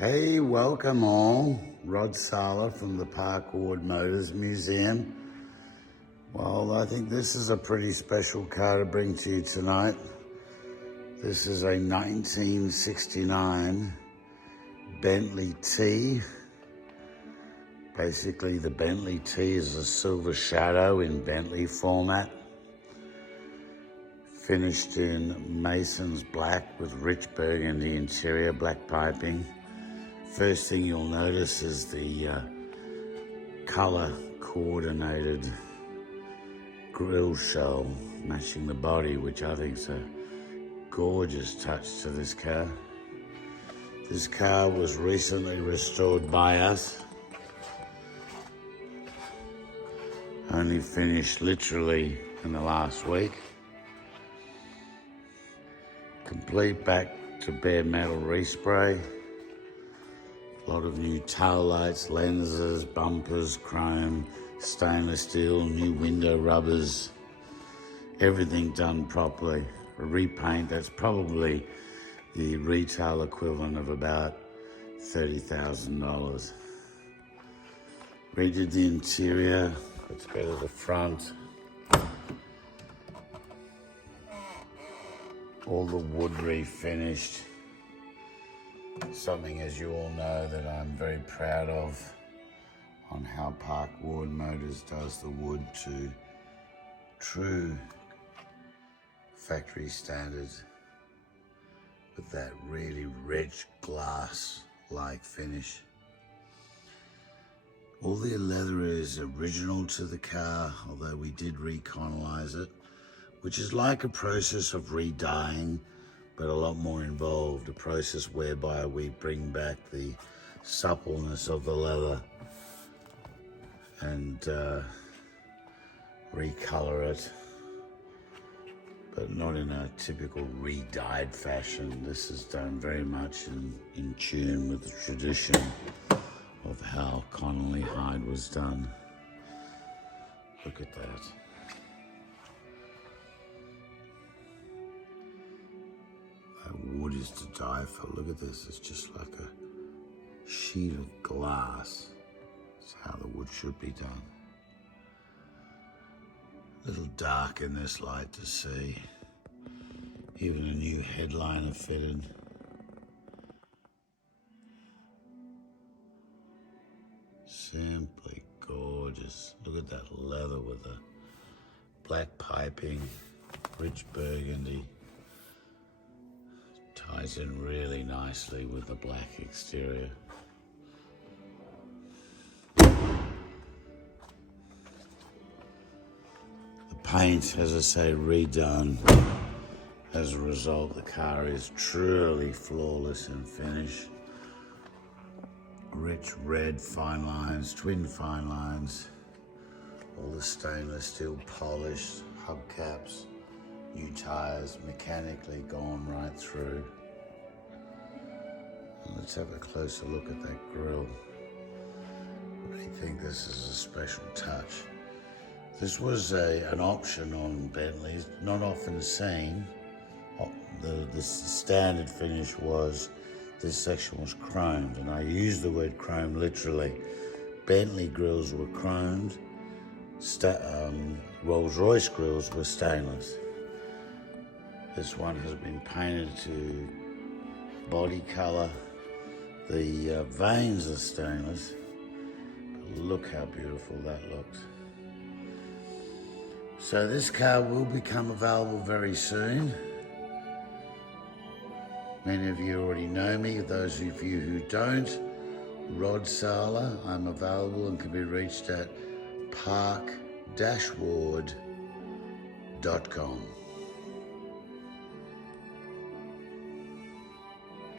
Hey, welcome all. Rod Sala from the Park Ward Motors Museum. Well, I think this is a pretty special car to bring to you tonight. This is a 1969 Bentley T. Basically, the Bentley T is a silver shadow in Bentley format. Finished in Mason's black with rich burgundy interior, black piping. First thing you'll notice is the color coordinated grille shell matching the body, which I think is a gorgeous touch to this car. This car was recently restored by us. Only finished literally in the last week. Complete back to bare metal respray. A lot of new tail lights, lenses, bumpers, chrome, stainless steel, new window rubbers, everything done properly. A repaint that's probably the retail equivalent of about $30,000. Redid the interior. Let's go to the front. All the wood refinished. Something, as you all know, that I'm very proud of on how Park Ward Motors does the wood to true factory standards with that really rich glass-like finish. All the leather is original to the car, although we did recolonize it, which is like a process of re-dyeing, but a lot more involved, a process whereby we bring back the suppleness of the leather and recolor it, but not in a typical re-dyed fashion. This is done very much in tune with the tradition of how Connolly hide was done. Look at that. Wood is to die for. Look at this, it's just like a sheet of glass. That's how the wood should be done. A little dark in this light to see. Even a new headliner fitted. Simply gorgeous. Look at that leather with the black piping, rich burgundy. Ties in really nicely with the black exterior. The paint, as I say, redone. As a result, the car is truly flawless in finish. Rich red fine lines, twin fine lines. All the stainless steel polished, hubcaps, new tires, mechanically gone right through. Let's have a closer look at that grille. I really think this is a special touch. This was an option on Bentley's, not often seen. The standard finish was, this section was chromed, and I use the word chrome literally. Bentley grills were chromed, Rolls-Royce grills were stainless. This one has been painted to body color. The veins are stainless, but look how beautiful that looks. So this car will become available very soon. Many of you already know me. Those of you who don't, Rod Sala, I'm available and can be reached at park-ward.com.